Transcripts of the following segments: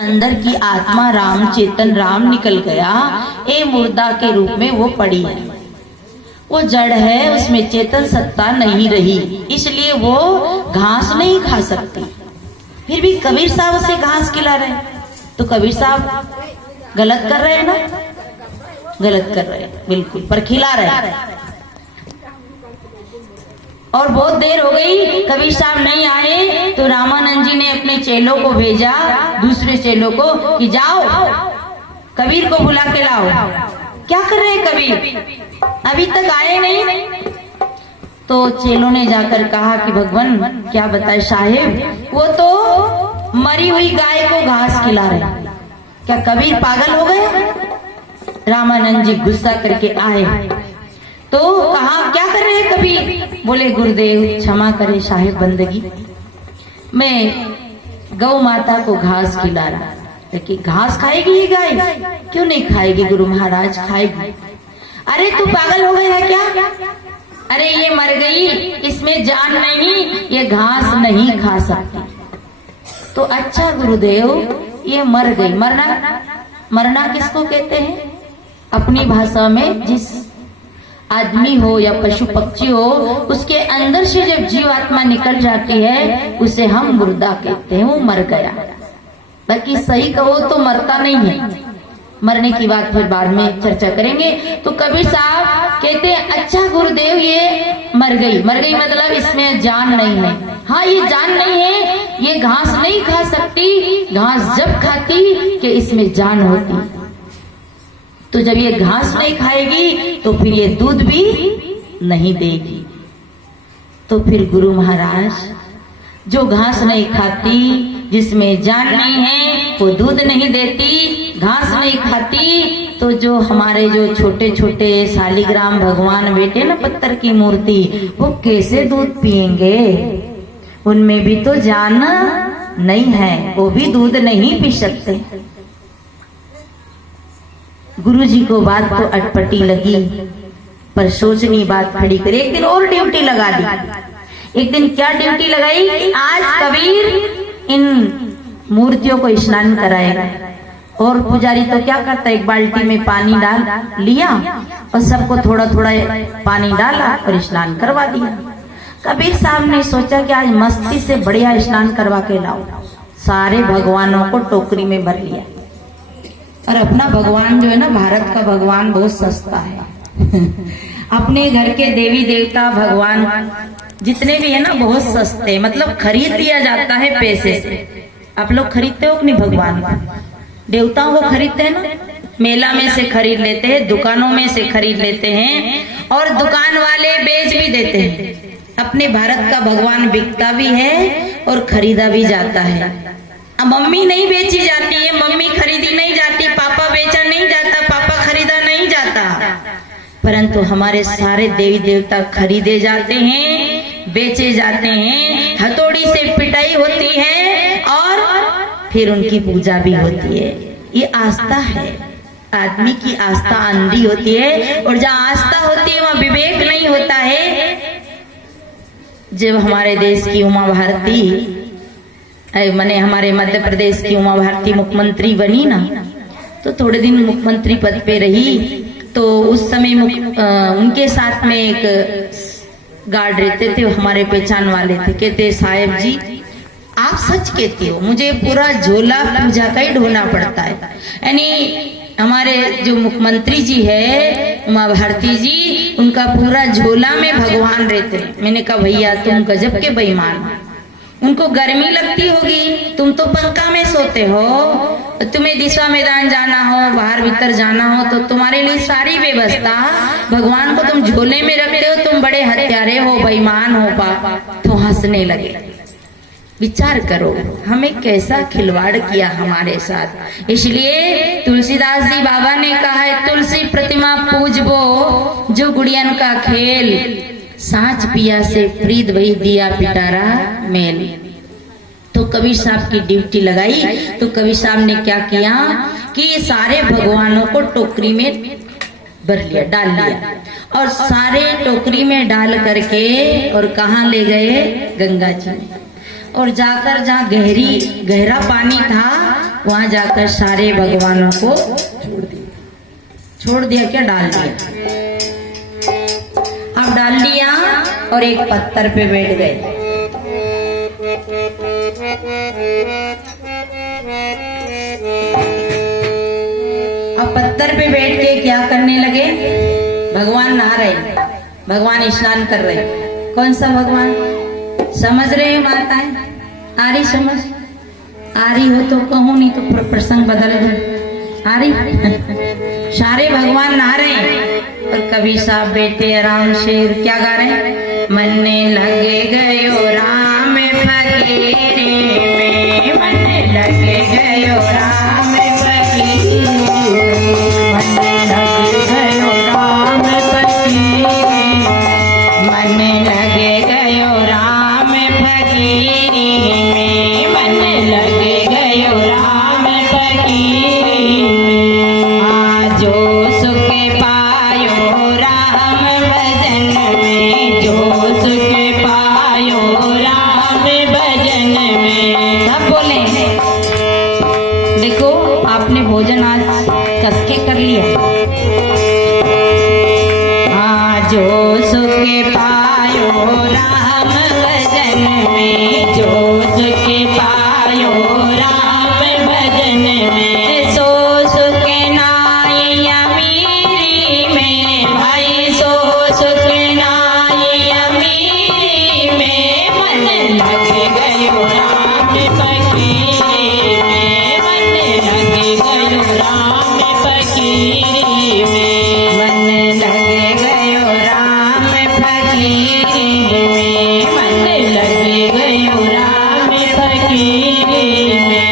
अंदर की आत्मा राम चेतन राम निकल गया, ए मुर्दा के रूप में वो पड़ी है। वो जड़ है, उसमें चेतन सत्ता नहीं रही, इसलिए वो घास नहीं खा सकती। फिर भी कबीर साहब उसे घास खिला रहे हैं, तो कबीर साहब गलत कर रहे हैं ना? गलत कर रहे हैं बिल्कुल, पर खिला रहे हैं। और बहुत देर हो गई, कबीर साहब नहीं आए, तो रामानंद जी ने अपने चेलों को भेजा, दूसरे चेलों को, कि जाओ कबीर को बुला के लाओ। क्या कर रहे हैं कबीर, अभी तक आए नहीं? तो चेलों ने जाकर कहा कि भगवान क्या बताए साहेब, वो तो मरी हुई गाय को घास खिला रहे। क्या कबीर पागल हो गए? रामानंद जी गुस्सा करके आए, तो कहा क्या कर रहे हैं कबीर? बोले गुरुदेव क्षमा करे साहेब बंदगी, मैं गौ माता को घास खिला रहा। लेकिन घास खाएगी ये गाय? क्यों नहीं खाएगी गुरु महाराज, खाएगी। अरे तू पागल हो गया है क्या? अरे ये मर गई, इसमें जान नहीं, ये घास नहीं खा सकती। तो अच्छा गुरुदेव ये मर गई, मरना किसको कहते हैं? अपनी भाषा में जिस आदमी हो या पशु पक्षी हो, उसके अंदर से जब जीवात्मा निकल जाती है उसे हम मुर्दा कहते हैं, वो मर गया। बाकी सही कहो तो मरता नहीं है, मरने की बात फिर बाद में चर्चा करेंगे। तो कबीर साहब कहते हैं अच्छा गुरुदेव ये मर गई मतलब इसमें जान नहीं है। हाँ ये जान नहीं है, ये घास नहीं खा सकती, घास जब खाती कि इसमें जान होती। तो जब ये घास नहीं खाएगी तो फिर ये दूध भी नहीं देगी। तो फिर गुरु महाराज जो घास नहीं खाती, जिसमें जान नहीं है, वो दूध नहीं देती, घास नहीं खाती, तो जो हमारे जो छोटे छोटे शालिग्राम भगवान बेटे ना पत्थर की मूर्ति, वो कैसे दूध पिएंगे? उनमें भी तो जान नहीं है, वो भी दूध नहीं पी सकते। गुरुजी को बात तो अटपटी लगी, पर सोचनी बात खड़ी करी। एक दिन और ड्यूटी लगा दी। एक दिन क्या ड्यूटी लगाई? आज कबीर इन मूर्तियों को स्नान कराएगा। और पुजारी तो क्या करता है, एक बाल्टी में पानी डाल लिया और सबको थोड़ा थोड़ा पानी डाला और स्नान करवा दिया। कबीर साहब ने सोचा कि आज मस्ती से बढ़िया स्नान करवा के लाओ। सारे भगवानों को टोकरी में भर लिया। और अपना भगवान जो है ना, भारत का भगवान बहुत सस्ता है। अपने घर के देवी देवता भगवान जितने भी है ना बहुत सस्ते, मतलब खरीद लिया जाता है पैसे से। आप लोग खरीदते हो अपने भगवान को? देवताओं को खरीदते हैं ना, मेला में से खरीद लेते हैं, दुकानों में से खरीद लेते हैं, और दुकान वाले बेच भी देते हैं। अपने भारत का भगवान बिकता भी है और खरीदा भी जाता है। अब मम्मी नहीं बेची जाती है, मम्मी खरीदी नहीं जाती, पापा बेचा नहीं जाता, पापा खरीदा नहीं जाता, परंतु हमारे सारे देवी देवता खरीदे जाते हैं, बेचे जाते हैं, हथौड़ी से पिटाई होती है और फिर उनकी पूजा भी होती है। ये आस्था है, आदमी की आस्था अंधी होती है, और जहाँ आस्था होती है वहाँ विवेक नहीं होता है। जब हमारे देश की उमा भारती मैंने हमारे मध्य प्रदेश की उमा भारती मुख्यमंत्री बनी ना, तो थोड़े दिन मुख्यमंत्री पद पे रही। तो उस समय उनके साथ में एक गार्ड रहते थे, हमारे पहचान वाले थे। कहते साहेब जी आप सच कहती हो, मुझे पूरा झोला पूजा का ही ढोना पड़ता है। यानी हमारे जो मुख्यमंत्री जी है उमा भारती जी, उनका पूरा झोला में भगवान रहते हैं। मैंने कहा भैया तुम गजब के बेईमान, उनको गर्मी लगती होगी, तुम तो पंखा में सोते हो, तुम्हें दिशा मैदान जाना हो, बाहर भीतर जाना हो, तो तुम्हारे लिए सारी व्यवस्था, भगवान को तुम झोले में रखते हो, तुम बड़े हत्यारे हो, बेईमान हो। पापा तो हंसने लगे। विचार करो हमें कैसा खिलवाड़ किया हमारे साथ। इसलिए तुलसीदास जी बाबा ने कहा है, तुलसी प्रतिमा पूजबो जो गुड़ियन का खेल, सांच पिया से प्रीत वही दिया पिटारा मेल। तो कबीर साहब की ड्यूटी लगाई। तो कबीर साहब ने क्या किया कि ये सारे भगवानों को टोकरी में भर लिया, डाल लिया, और सारे टोकरी में डाल करके और कहाँ ले गए? गंगा जी में। और जाकर जहाँ गहरा पानी था वहां जाकर सारे भगवानों को छोड़ दिया क्या, डाल दिया। अब डाल दिया और एक पत्थर पे बैठ गए। अब पत्थर पे बैठ के क्या करने लगे, भगवान नहा रहे, भगवान स्नान कर रहे। कौन सा भगवान समझ रहे हो माताएं? आ रही समझ? आ रही हो तो कहूं, नहीं तो प्रसंग बदल दो। आ रही? सारे भगवान नहा रहे और कबीर साहब बैठे आराम से क्या गा रहे, मन्ने लगे गयो राम फकीरे में, मन्ने लगे गयो राम फकीरे, मन्ने लगे गयो राम फकीरे, मन्ने लगे गयो राम फकीरे में, मन्ने लगे गयो राम फकीरे में। आजो सुखे पायो राम भजन में, जो सुखे पायो राम भजन में। सब बोले, देखो आपने भोजन आज कस के कर लिया। जो सुखे पायो राम भजन में, जो सुखे पायो राम भजन में, सो सुखे नाई अमीरी में भाई, सो सुखे नाई अमीरी में, मन लगे गयो राम फकीरी में, मन लगे गयो राम फकीरी में, मन लगे गयो राम फकीरी में, मन लगे गयो राम फकीरी में।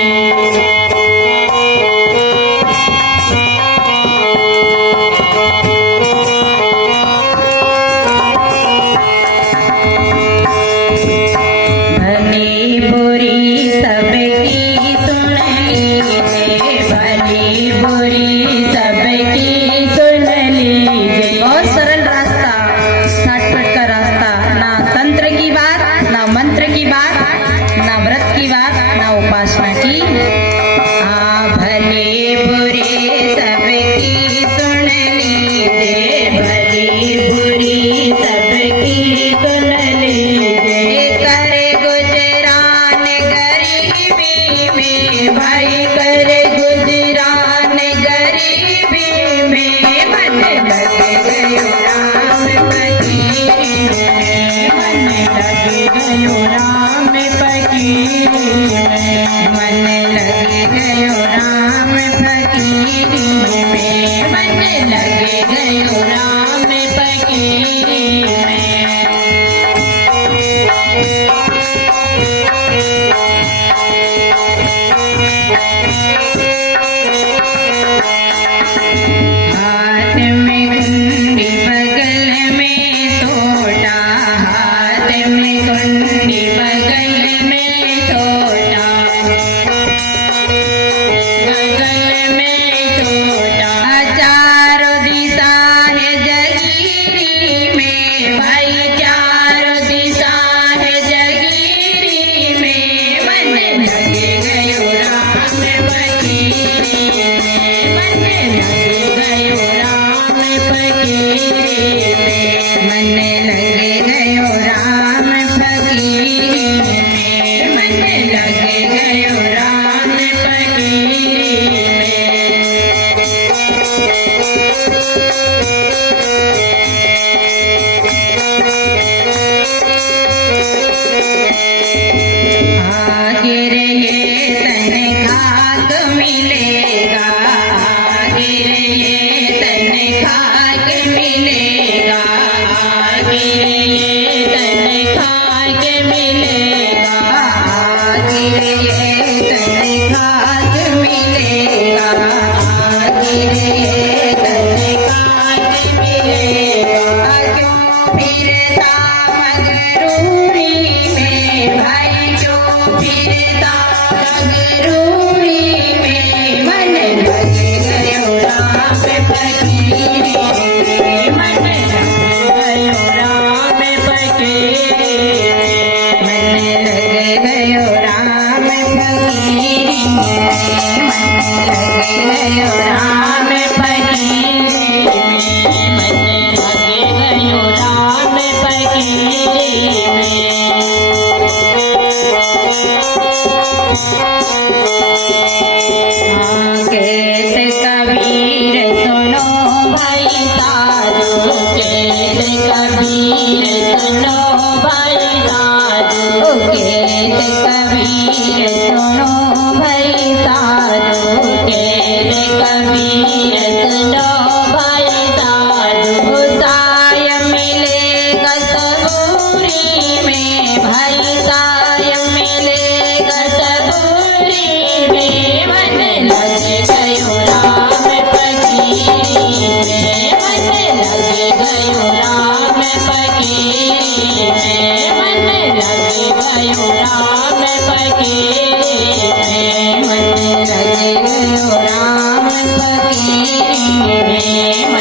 भली बुरी सबकी सुन लीजिए, भली बुरी सबकी सुन लीजिए। बहुत सरल रास्ता, शॉर्टकट का रास्ता, ना तंत्र की बात, ना मंत्र की बात, ना व्रत की बात, ना उपासना की। भले बुरे सबकी सुन लीजिए, भली बुरी सबकी सुन लीजिए। करे गुजरान गरीबी में भाई, करे गुजरान गरीबी में, मन लगे गयो राम फकीरी में, मन लगे गयो राम फकीरी में, मन लगे गयो राम फकीरी में, मन लगे गयो राम फकीरी में। हाथ में कुंडी बगल में सोटा, हाथ में कुंडी बगल में सोटा, बगल में सोटा। चारों दिशा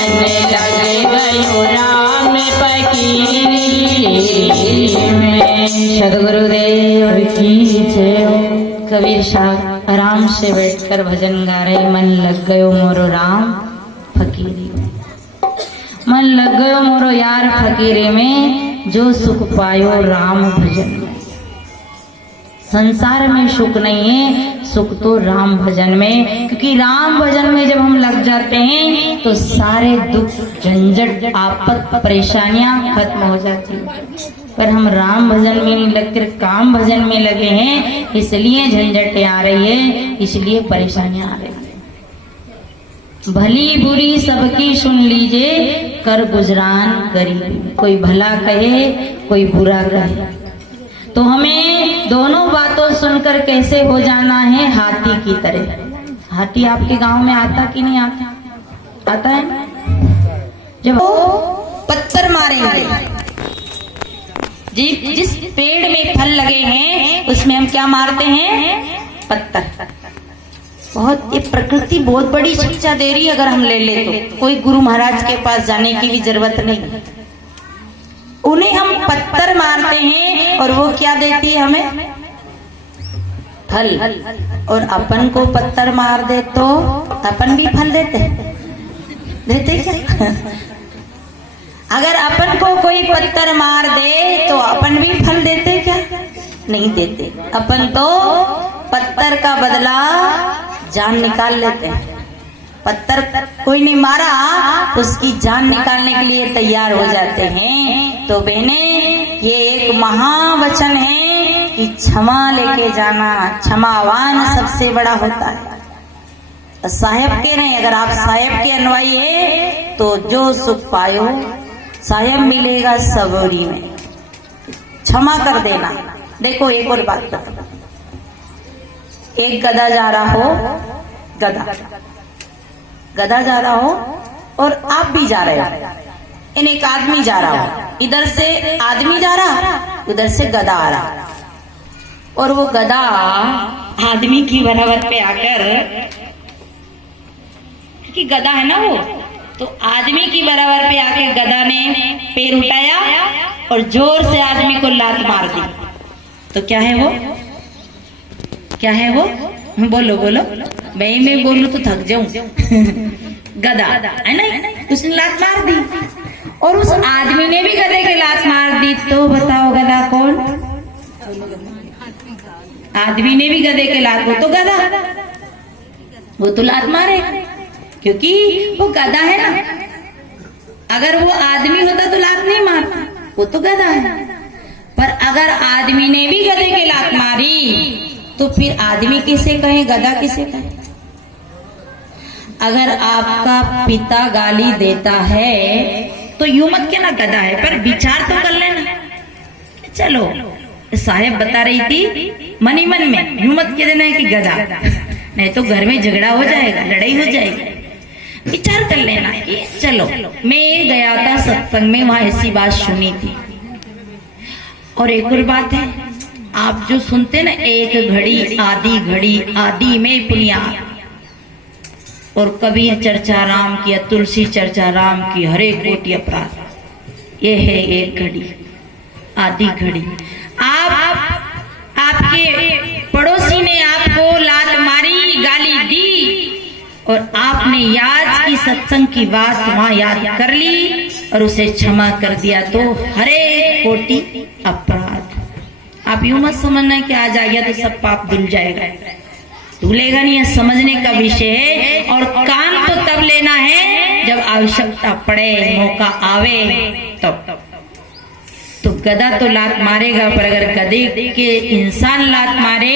लग गयो राम फकीरी में। सदगुरुदेव की जय। कबीर साहब आराम से बैठकर भजन गा रहे। मन लग गयो मोरो राम फकीरी में, मन लग गयो मोरो यार फकीरे में, जो सुख पायो राम भजन में। संसार में सुख नहीं है, सुख तो राम भजन में, क्योंकि राम भजन में जब हम लग जाते हैं तो सारे दुख झंझट आफत परेशानियां खत्म हो जाती है। पर हम राम भजन में नहीं लगते, काम भजन में लगे हैं, इसलिए झंझटें आ रही है, इसलिए परेशानियां आ रही है। भली बुरी सबकी सुन लीजिए, कर गुजरान गरीब। कोई भला कहे कोई बुरा कहे, तो हमें दोनों बातों सुनकर कैसे हो जाना है, हाथी की तरह। हाथी आपके गांव में आता कि नहीं आता? आता है। जब वो पत्थर मारेंगे, जिस पेड़ में फल लगे हैं उसमें हम क्या मारते हैं? पत्थर। बहुत ये प्रकृति बहुत बड़ी शिक्षा दे रही है। अगर हम ले ले तो कोई गुरु महाराज के पास जाने की भी जरूरत नहीं, उन्हें हम पत्थर मारते हैं और वो क्या देती है हमें? फल। और अपन को पत्थर मार दे तो अपन भी फल देते क्या? अगर अपन को कोई पत्थर मार दे तो अपन भी फल देते क्या? नहीं देते। अपन तो पत्थर का बदला जान निकाल लेते हैं। पत्थर कोई नहीं मारा, उसकी जान निकालने के लिए तैयार हो जाते हैं। तो बहने, ये एक महावचन है कि क्षमा लेके जाना, क्षमावान सबसे बड़ा होता है। साहेब के नहीं, अगर आप साहेब के अनुयायी है तो जो सुख पायो साहेब मिलेगा सबोरी में। क्षमा कर देना। देखो एक और बात बता, एक गधा जा रहा हो, गधा जा रहा हो और आप भी जा रहे हो, इन एक आदमी जा रहा हो, इधर से आदमी जा रहा, उधर से गधा आ रहा, और वो गधा आदमी की बराबर पे आकर, क्योंकि गधा है ना वो, तो आदमी की बराबर पे आकर गधा ने पैर उठाया और जोर से आदमी को लात मार दी। तो क्या है वो? क्या है वो? बोलो बोलो। भाई मैं बोलूं तो थक जाऊं। गधा है ना, उसने लात मार दी और उस आदमी ने भी गधे के लात मार दी। तो बताओ गधा कौन? आदमी ने भी गधे के लात, वो तो गधा, वो तो लात मारे, क्योंकि वो गधा है ना। अगर वो आदमी होता तो लात नहीं मारता, वो तो गधा है। पर अगर आदमी ने भी गधे के लात मारी तो फिर आदमी किसे कहे, गधा किसे कहे? अगर आपका पिता गाली देता है तो यूं मत कहना गधा है, पर विचार तो कर लेना। चलो साहेब बता रही थी मन ही मन में, यूं मत कह देना है कि गधा, नहीं तो घर में झगड़ा हो जाएगा, लड़ाई हो जाएगी। विचार कर लेना कि चलो मैं गया था सत्संग में, वहां ऐसी बात सुनी थी। और एक और बात है, आप जो सुनते ना, एक घड़ी आदि में पुनिया, और कबीर चर्चा राम की, तुलसी चर्चा राम की, हरे कोटि अपराध, ये है एक घड़ी, आदि घड़ी। आपके पड़ोसी ने आपको लात मारी, गाली दी, और आपने याद की सत्संग की बात वहां याद कर ली और उसे क्षमा कर दिया, तो हरे कोटि अपराध। आप यूं मत समझना कि आज आ गया तो सब पाप धुल जाएगा, धुलेगा नहीं। है समझने का विषय है, और काम तो तब लेना है जब आवश्यकता पड़े, मौका आवे तब। तो गधा तो लात मारेगा, पर अगर गधे के इंसान लात मारे,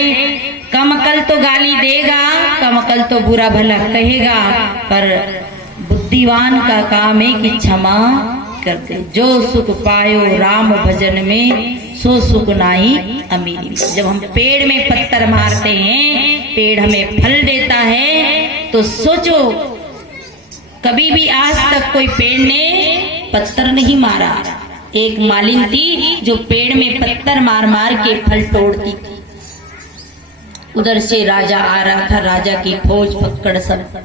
कम अकल तो गाली देगा, कम अकल तो बुरा भला कहेगा, पर बुद्धिवान का काम है कि क्षमा कर दे। जो सुख पायो राम भजन में, सो सुख नाई अमीरी। जब हम पेड़ में पत्थर मारते हैं, पेड़ हमें फल देता है, तो सोचो कभी भी आज तक कोई पेड़ ने पत्थर नहीं मारा। एक मालिन थी जो पेड़ में पत्थर मार मार के फल तोड़ती थी। उधर से राजा आ रहा था, राजा की फौज पकड़ सब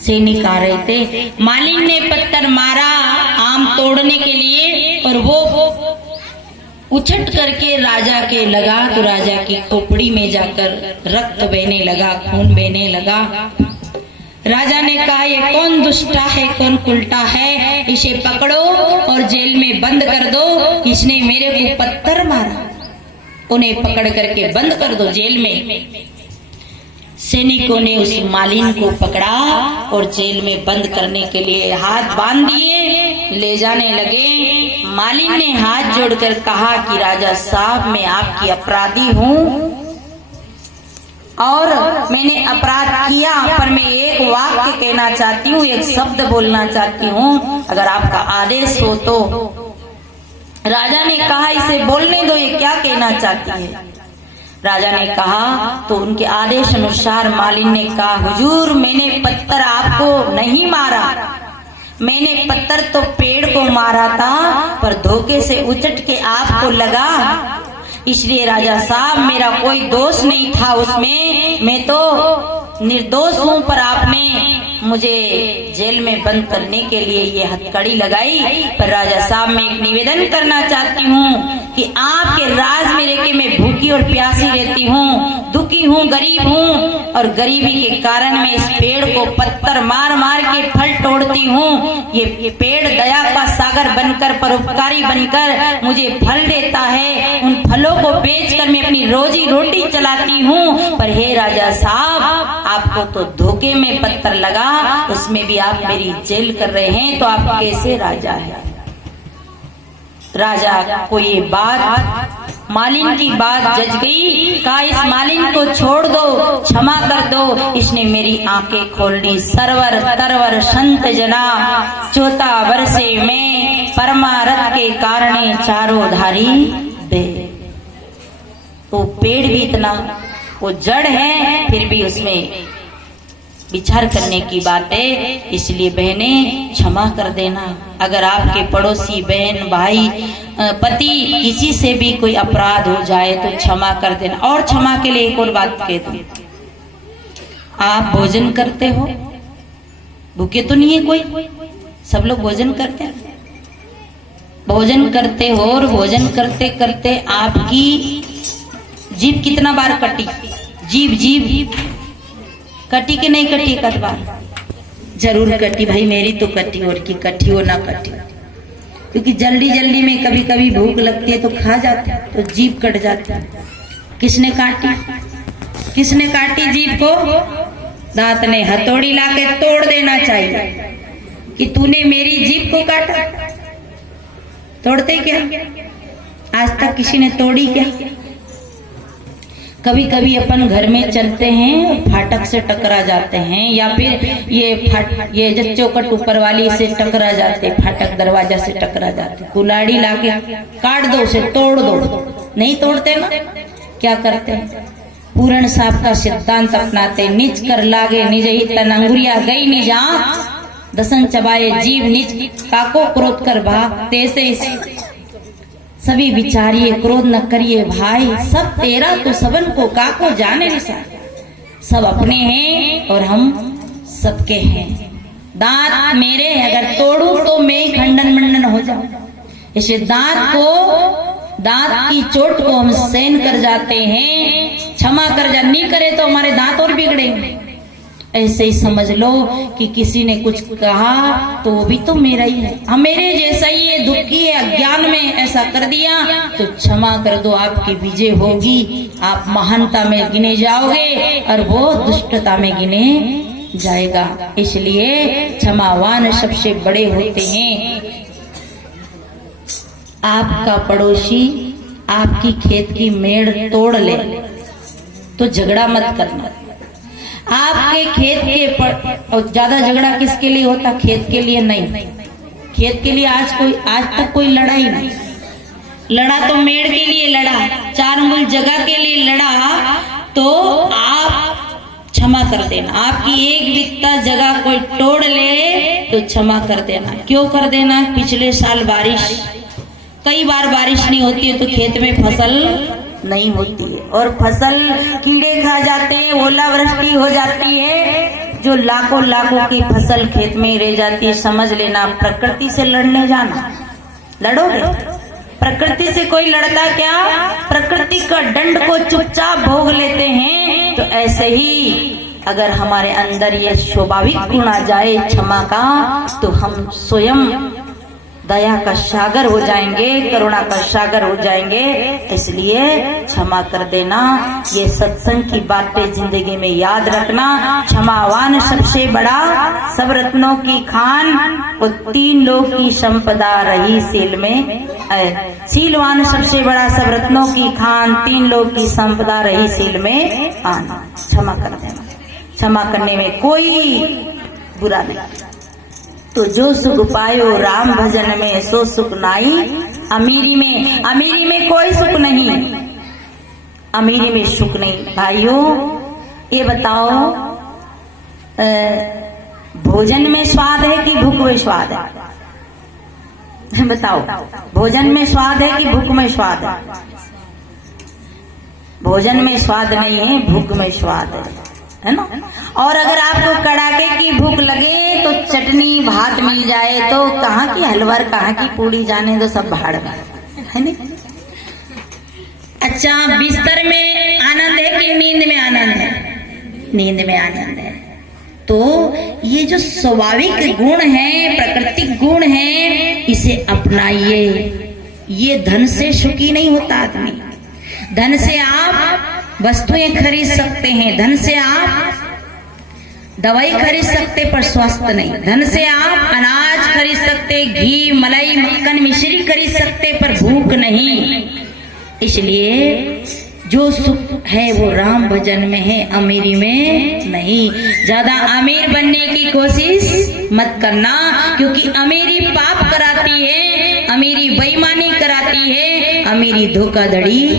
सैनिक आ रहे थे। मालिन ने पत्थर मारा आम तोड़ने के लिए और वो उछट करके राजा के लगा तो राजा की खोपड़ी में जाकर रक्त बहने लगा, खून बहने लगा। राजा ने कहा ये कौन दुष्टा है, कौन उल्टा है, इसे पकड़ो और जेल में बंद कर दो, इसने मेरे को पत्थर मारा। उन्हें पकड़ करके बंद कर दो जेल में। सैनिकों ने उस मालिन को पकड़ा और जेल में बंद करने के लिए हाथ बांध दिए, ले जाने लगे। मालिन ने हाथ जोड़कर कहा कि राजा साहब मैं आपकी अपराधी हूँ और मैंने अपराध किया, पर मैं एक वाक्य कहना चाहती हूँ, एक शब्द बोलना चाहती हूँ, अगर आपका आदेश हो तो। राजा ने कहा इसे बोलने दो, ये क्या कहना चाहती है। राजा ने कहा तो उनके आदेश अनुसार मालिन ने कहा हुजूर मैंने पत्थर आपको नहीं मारा, मैंने पत्थर तो पेड़ को मारा था, पर धोखे से उचट के आपको लगा, इसलिए राजा साहब मेरा कोई दोष नहीं था उसमें, मैं तो निर्दोष हूँ, पर आपने मुझे जेल में बंद करने के लिए ये हथकड़ी लगाई। पर राजा साहब मैं एक निवेदन करना चाहती हूँ कि आपके राज में रह के मैं भूखी और प्यासी रहती हूँ, दुखी हूँ, गरीब हूँ, और गरीबी के कारण मैं इस पेड़ को पत्थर मार मार के फल तोड़ती हूँ। ये पेड़ दया का सागर बनकर, परोपकारी बनकर मुझे फल देता है, उन फलों को बेचकर मैं अपनी रोजी रोटी चलाती हूँ। पर हे राजा साहब आपको तो धोखे में पत्थर लगा, उसमें भी आप मेरी जेल कर रहे हैं, तो आप कैसे राजा है। राजा को ये बात, मालिन की बात जज गई। कहा इस मालिन को छोड़ दो, क्षमा कर दो, इसने मेरी आंखें खोल दी। सरवर तरवर संत जना 14 वर्षे में परमारथ के कारणे चारों धारी दे। तो पेड़ भी इतना वो जड़ है, फिर भी उसमें विचार करने की बात है। इसलिए बहनें क्षमा कर देना। अगर आपके पड़ोसी, बहन, भाई, पति किसी से भी कोई अपराध हो जाए तो क्षमा कर देना। और क्षमा के लिए एक और बात कह दूं, आप भोजन करते हो, भूखे तो नहीं है कोई, सब लोग भोजन करते हैं, भोजन करते हो और भोजन करते करते आपकी जीभ कितना बार कटी, जीभ कटी कि नहीं कटी, कट बार जरूर कटी भाई, मेरी तो कटी, और की कटी हो ना कटी, क्योंकि जल्दी जल्दी में कभी कभी भूख लगती है तो खा जाते हैं तो जीभ कट जाती है। किसने काटी, किसने काटी जीभ को? दांत ने। हथौड़ी लाके तोड़ देना चाहिए कि तूने मेरी जीभ को काटा। तोड़ते क्या? आज तक किसी ने तोड़ी क्या? कभी कभी अपन घर में चलते हैं, फाटक से टकरा जाते हैं, या फिर ये जो चौखट ऊपर वाली से टकरा जाते, फाटक दरवाजा से टकरा जाते, कुल्हाड़ी लाके काट दो, उसे तोड़ दो। नहीं तोड़ते ना, क्या करते हैं? पूरण साहब का सिद्धांत अपनाते, निज कर लागे निज ही तन, अंगुरिया गई निज आंख, दसन चबाए जीव निज, काको क्रोध कर भाग तैसे सभी विचारिए, क्रोध न करिए भाई, सब तेरा तो सबन को काको जाने निशान। सब अपने हैं और हम सबके हैं। दांत मेरे, अगर तोड़ूं तो मैं ही खंडन मंडन हो जाऊं। इसे दांत की चोट को हम सहन कर जाते हैं, क्षमा कर जा, नहीं करे तो हमारे दांत और बिगड़ेंगे। ऐसे ही समझ लो कि किसी ने कुछ कहा तो वो भी तो मेरा ही है, हम मेरे जैसा ही है, दुखी है, अज्ञान में ऐसा कर दिया, तो क्षमा कर दो, आपकी विजय होगी, आप महानता में गिने जाओगे और वो दुष्टता में गिने जाएगा। इसलिए क्षमावान सबसे बड़े होते हैं। आपका पड़ोसी आपकी खेत की मेड़ तोड़ ले तो झगड़ा मत करना। आपके खेत के और ज्यादा झगड़ा किसके लिए होता? खेत के लिए नहीं। खेत के लिए आज तक कोई लड़ाई नहीं लड़ा, तो मेड़ के लिए लड़ा, 4 अंगुल जगह के लिए लड़ा, तो आप क्षमा कर देना। आपकी 1 बित्ता जगह कोई तोड़ ले तो क्षमा कर देना। क्यों कर देना? पिछले साल बारिश, कई बार बारिश नहीं होती है तो खेत में फसल नहीं होती है, और फसल कीड़े खा जाते हैं, ओलावृष्टि हो जाती है, जो लाखों लाखों की फसल खेत में ही रह जाती है, समझ लेना प्रकृति से लड़ने जाना, लड़ोगे। प्रकृति से कोई लड़ता क्या? प्रकृति का दंड को चुपचाप भोग लेते हैं। तो ऐसे ही अगर हमारे अंदर ये स्वाभाविक गुण आ जाए क्षमा का, तो हम स्वयं दया का सागर हो जाएंगे, करुणा का सागर हो जाएंगे। इसलिए क्षमा कर देना। ये सत्संग की बातें जिंदगी में याद रखना। क्षमावान सबसे बड़ा, सब रत्नों की खान, और 3 लोक की संपदा रही सील में। सीलवान सबसे बड़ा, सब रत्नों की खान, 3 लोक की संपदा रही सील में आना। क्षमा कर देना। क्षमा करने में कोई बुरा नहीं। तो जो सुख पायो राम भजन में, सो सुख नाई अमीरी में। अमीरी में कोई सुख नहीं, अमीरी में सुख नहीं। भाइयों ये बताओ, भोजन में स्वाद है कि भूख में स्वाद है? बताओ, भोजन में स्वाद है कि भूख में स्वाद है? भोजन में स्वाद नहीं है, भूख में स्वाद है ना। और अगर आपको कड़ाके की भूख लगे तो चटनी भात मिल जाए तो कहाँ की हलवा, कहाँ की पूड़ी, जाने तो सब भाड़ में, है नहीं। अच्छा, बिस्तर में आनंद है कि नींद में आनंद है? नींद में आनंद है। तो ये जो स्वाभाविक गुण है, प्राकृतिक गुण है, इसे अपनाइए। ये धन से सुखी नहीं होता आदमी। धन से आप वस्तुएं खरीद सकते हैं, धन से आप दवाई खरीद सकते पर स्वस्थ नहीं, धन से आप अनाज खरीद सकते, घी मलाई मक्खन मिश्री खरीद सकते पर भूख नहीं। इसलिए जो सुख है वो राम भजन में है, अमीरी में नहीं। ज्यादा अमीर बनने की कोशिश मत करना, क्योंकि अमीरी पाप कराती है, अमीरी बेईमानी कराती है, अमीरी धोखाधड़ी